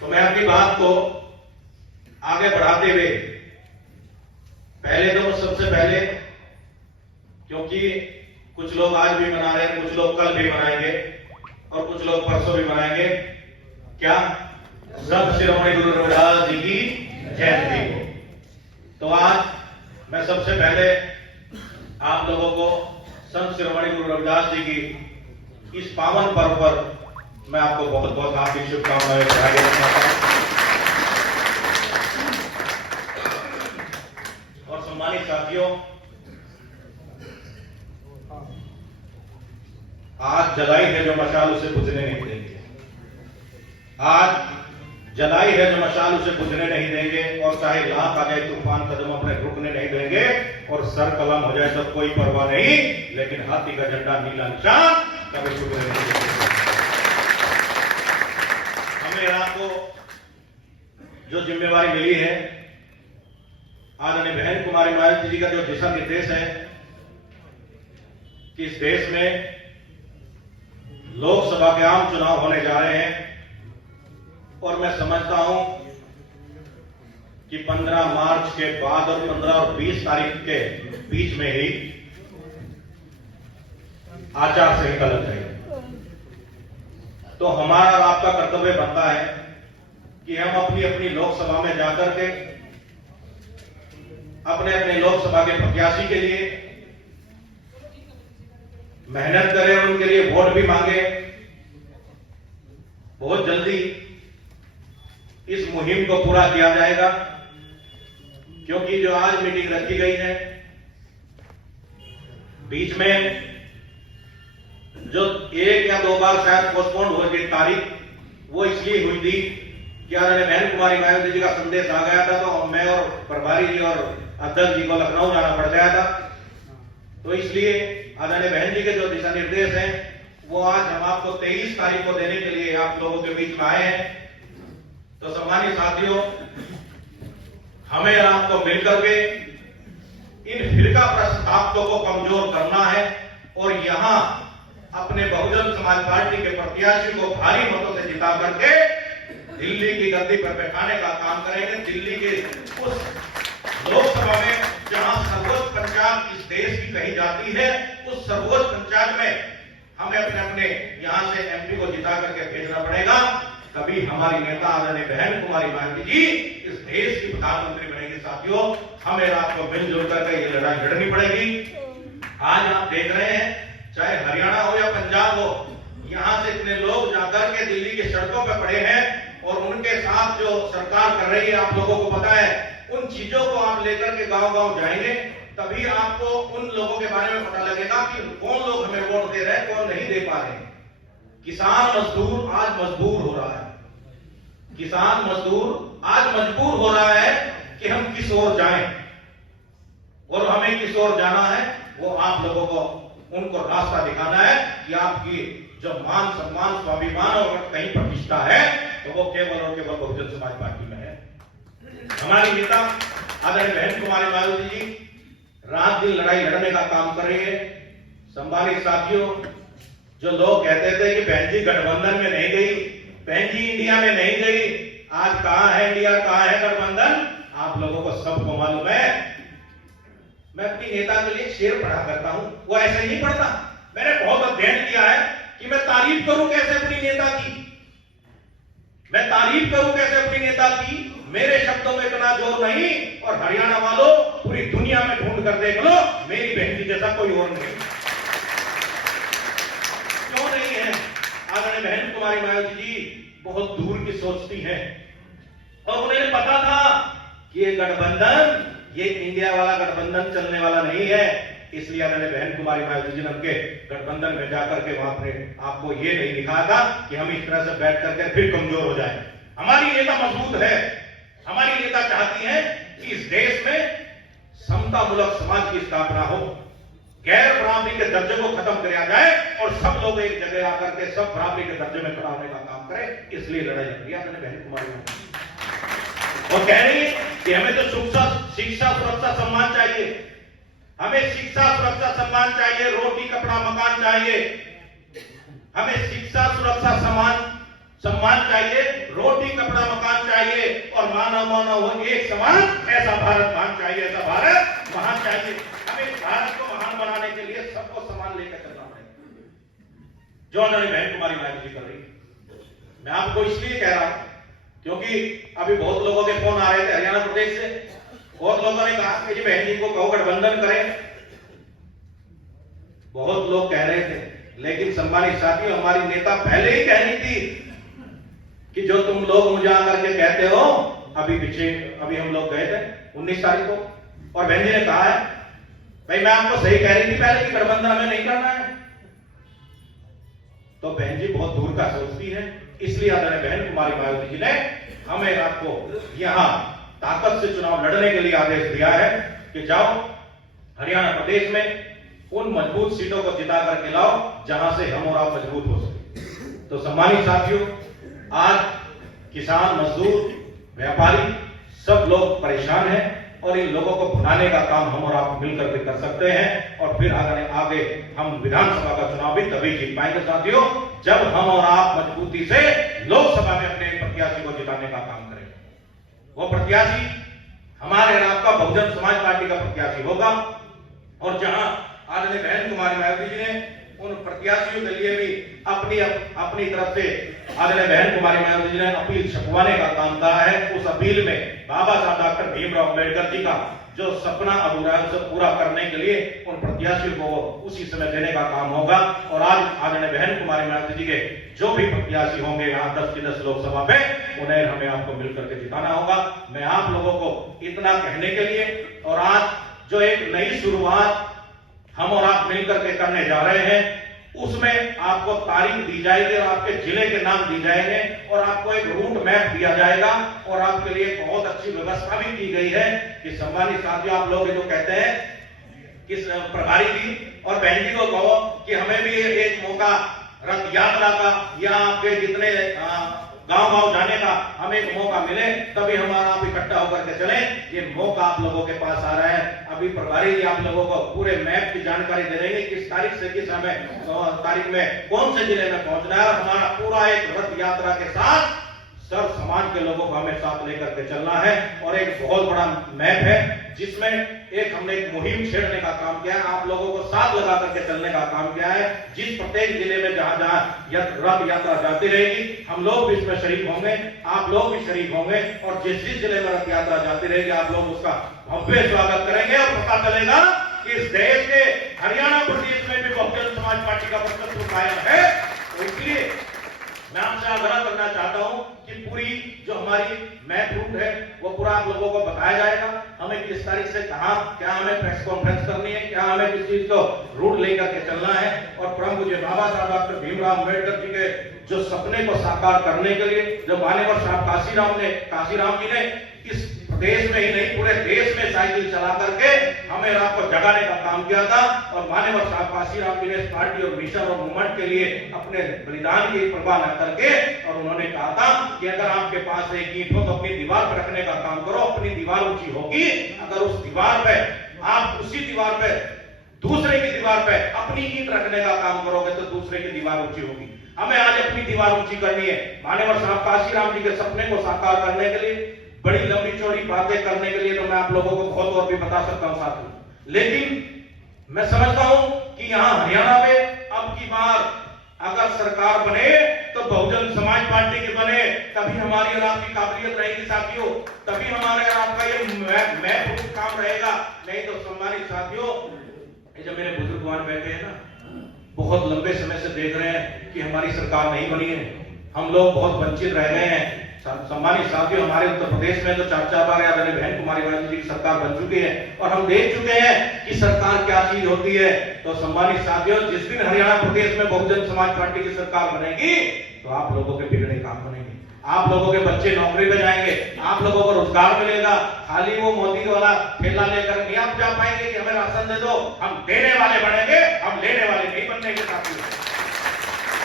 तो मैं अपनी बात को आगे बढ़ाते हुए पहले तो सबसे पहले, क्योंकि कुछ लोग आज भी मना रहे हैं, कुछ लोग कल भी मनाएंगे और कुछ लोग परसों भी मनाएंगे, क्या संत शिरोमणि गुरु रविदास जी की जयंती को। तो आज मैं सबसे पहले आप लोगों को संत शिरोमणि गुरु रविदास जी की इस पावन पर्व पर मैं आपको बहुत बहुत हार्दिक शुभकामनाएं बधाई देना चाहता हूं। और सम्मानित साथियों, आज जलाई है जो मशाल उसे बुझने नहीं देंगे। आज जलाई है जो मशाल उसे बुझने नहीं देंगे, और चाहे लाख आ जाए तूफान कदम अपने रुकने नहीं देंगे, और सर कलम हो जाए तो कोई परवाह नहीं, लेकिन हाथी का झंडा नीला निशान कभी झुकने नहीं देंगे। हमें आपको जो जिम्मेवारी मिली है, आदरणीय बहन कुमारी मायावती जी का जो दिशा निर्देश है कि इस देश में लोकसभा के आम चुनाव होने जा रहे हैं, और मैं समझता हूं कि 15 मार्च के बाद और 15 और 20 तारीख के बीच में ही आचार संहिता लग जाएगी। तो हमारा और आपका कर्तव्य बनता है कि हम अपनी अपनी लोकसभा में जाकर के अपने अपने लोकसभा के प्रत्याशी के लिए मेहनत करें, उनके लिए वोट भी मांगे। बहुत जल्दी इस मुहिम को पूरा किया जाएगा, क्योंकि जो आज मीटिंग रखी गई है, बीच में जो 1 या 2 बार शायद पोस्टपोन हो गई तारीख, वो इसलिए हुई थी कि आदरणीय बहन कुमारी मायावती जी का संदेश आ गया था, तो मैं और प्रभारी जी और अध्यक्ष जी को लखनऊ जाना पड़ गया था। तो इसलिए आदरणीय बहन जी के जो दिशा निर्देश हैं, वो आज हम आपको 23 तारीख को देने के लिए आप लोगों के बीच में आए हैं। तो सम्मानित साथियों, हमें आपको मिलकर के इन फिरका प्रस्थापितों को कमजोर करना है, और यहां अपने बहुजन समाज पार्टी के प्रत्याशी को भारी मतों से जिता करके दिल्ली की गद्दी पर बैठाने का काम करेंगे। दिल्ली के उस लोकसभा में जहां सर्वोच्च पंचायत इस देश की कही जाती है, उस सर्वोच्च पंचायत में हमें अपने अपने यहां से एमपी को जिता करके भेजना पड़ेगा। कभी हमारी नेता आदरणीय बहन कुमारी मायावती जी इस देश की प्रधानमंत्री बनेगी। साथियों, हमें आपको मिलजुल करके ये लड़ाई लड़नी पड़ेगी। आज आप देख रहे हैं, चाहे हरियाणा हो या पंजाब हो, यहां से इतने लोग जाकर के दिल्ली की सड़कों पर पड़े हैं, और उनके साथ जो सरकार कर रही है, आप लोगों को पता है, उन चीजों को आप लेकर के गांव गांव जाएंगे, तभी आपको उन लोगों के बारे में पता लगेगा कि कौन लोग हमें वोट दे रहे हैं, कौन नहीं दे पा रहे हैं। किसान मजदूर आज मजबूर हो रहा है, किसान मजदूर आज मजबूर हो रहा है कि हम किस ओर जाएं, और हमें किस ओर जाना है वो आप लोगों को उनको रास्ता दिखाना है कि आपकी जो मान सम्मान स्वाभिमान और कहीं प्रतिष्ठा है, तो वो केवल और केवल बहुजन समाज पार्टी में है। हमारी नेता आदरणीय बहन कुमारी मायावती जी रात दिन लड़ाई लड़ने का काम कर रही है। सम्मानित साथियों, जो लोग कहते थे कि बहन जी गठबंधन में नहीं गई, बहन जी इंडिया में नहीं गई, आज कहां है इंडिया, कहां है गठबंधन, आप लोगों को सबको मालूम है। मैं अपनी नेता के लिए शेर पढ़ा करता हूं, वो ऐसे नहीं पढ़ता। मैंने बहुत अध्ययन किया है कि मैं तारीफ करूं कैसे अपनी नेता की, मैं तारीफ करूं कैसे अपनी नेता की। मेरे शब्दों में इतना जोर नहीं, और हरियाणा वालों पूरी दुनिया में ढूंढ कर देख लो, मेरी बहन जी जैसा कोई और नहीं। क्यों नहीं है? आदरणीय बहन कुमारी मायावती जी बहुत दूर की सोचती हैं, और उन्हें पता था कि ये गठबंधन, ये इंडिया वाला गठबंधन चलने वाला नहीं है। इसलिए आदरणीय बहन कुमारी मायावती जी ने उनके गठबंधन में जाकर के वहां पे आपको ये नहीं दिखाया था कि हम इस तरह से बैठ करके फिर कमजोर हो जाए। हमारी नेता मजबूत है, हमारी नेता चाहती है कि इस देश में समतामूलक समाज की स्थापना हो, गैर बराबरी के दर्जे को खत्म किया जाए, और सब लोग एक जगह आकर के सब बराबरी के दर्जे में खड़ा होने का काम करें। इसलिए लड़ाई लड़ रही है आदरणीय बहन कुमारी मायावती, और कह रही है कि हमें तो शिक्षा सुरक्षा सम्मान चाहिए, हमें शिक्षा सुरक्षा सम्मान चाहिए, रोटी कपड़ा मकान चाहिए, हमें शिक्षा सुरक्षा सम्मान सम्मान चाहिए, रोटी कपड़ा मकान चाहिए और मानव मानव हो एक समान, ऐसा भारत महान चाहिए, ऐसा भारत महान चाहिए। हमें भारत को महान बनाने के लिए सबको समान लेकर चलना पड़ेगा, जो हमारी बहन कुमारी मायावती जी कर रही है। मैं आपको इसलिए कह रहा हूं क्योंकि अभी बहुत लोगों के फोन आ रहे थे हरियाणा प्रदेश से, बहुत लोगों ने कहा कि जी बहन जी को कहो गठबंधन करें, बहुत लोग कह रहे थे, लेकिन सम्मानित साथियों हमारी नेता पहले ही कह रही थी कि जो तुम लोग मुझे आकर के कहते हो, अभी हम लोग गए थे 19 तारीख को और बहन जी ने कहा है भाई मैं आपको सही कह रही थी पहले कि गठबंधन हमें नहीं करना है। तो बहन जी बहुत दूर का सोचती है, इसलिए आदरणीय बहन कुमारी मायावती जी ने हमें आपको यहां ताकत से चुनाव लड़ने के लिए आदेश दिया है कि जाओ हरियाणा प्रदेश में उन मजबूत सीटों को जिता करके लाओ जहां से हम और आप मजबूत हो सके। तो सम्मानित साथियों, आज किसान, मजदूर, व्यापारी सब लोग परेशान हैं और इन लोगों को भुनाने का काम हम और आप मिलकर के कर सकते हैं और फिर आगे हम विधानसभा का चुनाव भी तभी जीत पाएंगे साथियों जब हम और आप मजबूती से लोकसभा में अपने प्रत्याशी को जिताने का काम करेंगे। वो प्रत्याशी हमारे और आपका बहुजन समाज पार्टी का प्रत्याशी होगा और जहां आदरणीय बहन कुमारी मायावती जी ने उन प्रत्याशियों के लिए भी अपनी तरफ से आदरणीय बहन कुमारी मायावती जी ने अपील छपवाने का काम कहा है। उस अपील में बाबा साहब डॉक्टर भीमराव अम्बेडकर जी का जो सपना अधूरा है उसे पूरा करने के लिए उन प्रत्याशियों को उसी समय देने का काम होगा। और आज आदरणीय बहन कुमारी मायावती जी के जो भी प्रत्याशी होंगे यहाँ 10 की 10 लोकसभा पे, उन्हें हमें आपको मिलकर के जिताना होगा। मैं आप लोगों को इतना कहने के लिए और आज जो एक नई शुरुआत हम और आप मिलकर के करने जा रहे हैं उसमें आपको तारीख दी जाएगी और आपके जिले के नाम दी जाएंगे और आपको एक रूट मैप दिया जाएगा और आपके लिए बहुत अच्छी व्यवस्था भी की गई है कि सम्मानित साथियों आप लोग जो कहते हैं कि प्रभारी जी और बहन जी को कहो कि हमें भी एक मौका रथ यात्रा का या आपके जितने गांव जाने का हमें एक मौका मिले तभी हमारा आप इकट्ठा होकर के चले। ये मौका आप लोगों के पास आ रहा है। अभी प्रभारी जी आप लोगों को पूरे मैप की जानकारी दे देंगे किस तारीख से किस तारीख में कौन से जिले में पहुंचना है और हमारा पूरा एक रथ यात्रा के साथ सब समाज के लोगों को हमें साथ लेकर के चलना है। और एक बहुत बड़ा मैप है जिसमें हमने एक मुहिम छेड़ने का काम किया है, आप लोगों को साथ लगा करके चलने का काम किया है। जिस प्रत्येक जिले में जहां जहां रथ यात्रा जाती रहेगी हम लोग भी इसमें शरीक होंगे, आप लोग भी शरीक होंगे और जिस जिस जिले में रथ यात्रा जाती रहेगी आप लोग उसका भव्य स्वागत करेंगे और पता चलेगा कि इस देश के हरियाणा प्रदेश में भी बहुजन समाज पार्टी का वर्चस्व कायम है। तो इसलिए मैं आपसे आग्रह करना चाहता हूं कि पूरी जो हमारी मैप रूट है वो पूरा आप लोगों को बताया जाएगा, हमें किस तारीख से कहां क्या हमें प्रेस कॉन्फ्रेंस करनी है, क्या हमें किस चीज को रूट लेकर के चलना है। और परम पूज्य बाबा साहब डॉक्टर भीमराव अम्बेडकर जी के जो सपने को साकार करने के लिए जो मान्यवर साहब काशीराम जी ने इस प्रदेश में ही नहीं पूरे देश में साइकिल चला करके हमें आपको जगाने का काम किया था और मान्यवर साहब काशीराम जी ने इस पार्टी और मिशन और मूवमेंट के लिए अपने बलिदान की परवाह न करके और उन्होंने कहा था कि अगर आपके पास एक ईंट हो तो अपनी दीवार पर रखने का काम करो, अपनी दीवार ऊंची होगी, अगर उस दीवार पे आप उसी दीवार पे दूसरे की दीवार पे अपनी ईंट रखने का काम करोगे तो दूसरे की दीवार ऊंची होगी। हमें आज अपनी दीवार ऊंची करनी है। मान्यवर साहब काशीराम जी के सपने को साकार करने के लिए बड़ी लंबी चौड़ी बातें करने के लिए तो मैं आप लोगों को बहुत और भी बता सकता हूं साथियों, लेकिन मैं समझता हूं कि यहां हरियाणा में अब की बार अगर सरकार बने तो बहुजन समाज पार्टी की बने, तभी हमारी और आपकी काबिलियत रहेगी साथियों, तभी हमारे और आपका ये मैप काम रहेगा। नहीं तो सम्मानित साथियों, ये जो मेरे बुजुर्गवान बैठे हैं ना, बहुत लंबे समय से देख रहे हैं कि हमारी सरकार नहीं बनी है, हम लोग बहुत वंचित रह गए हैं। सम्मानित साथियों, हमारे उत्तर प्रदेश में तो 4 बार आदरणीय बहन कुमारी मायावती जी की सरकार बन चुकी है और हम देख चुके हैं कि सरकार क्या चीज होती है। तो सम्मानित साथियों, जिस दिन हरियाणा प्रदेश में बहुजन समाज पार्टी की सरकार बनेगी तो आप लोगों के बिगड़े काम बनेंगे, आप लोगों के बच्चे नौकरी पे जाएंगे, आप लोगों को रोजगार मिलेगा। खाली वो मोदी वाला ठेला लेकर नहीं आप जा पाएंगे कि हमें राशन दे दो, हम देने वाले बनेंगे, हम लेने वाले नहीं बनने के साथियों,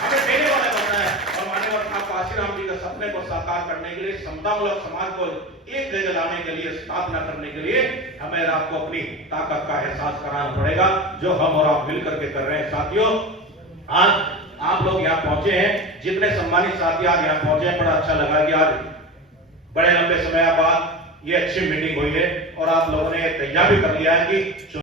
हमें देने वाले बनना है। और माननीय काशीराम जी के सपने को साकार करने के लिए, समतामूलक समाज को एक जगह लाने के लिए, स्थापना करने के लिए हमें आपको अपनी ताकत का एहसास कराना पड़ेगा, जो हम और आप मिलकर के कर रहे हैं साथियों। आज आप लोग यहाँ पहुंचे हैं, जितने सम्मानित साथी आज यहाँ पहुंचे हैं, बड़ा अच्छा लगा कि आज बड़े लंबे समय बाद ये अच्छी मीटिंग हुई है और आप लोगों ने तैयार भी कर लिया है कि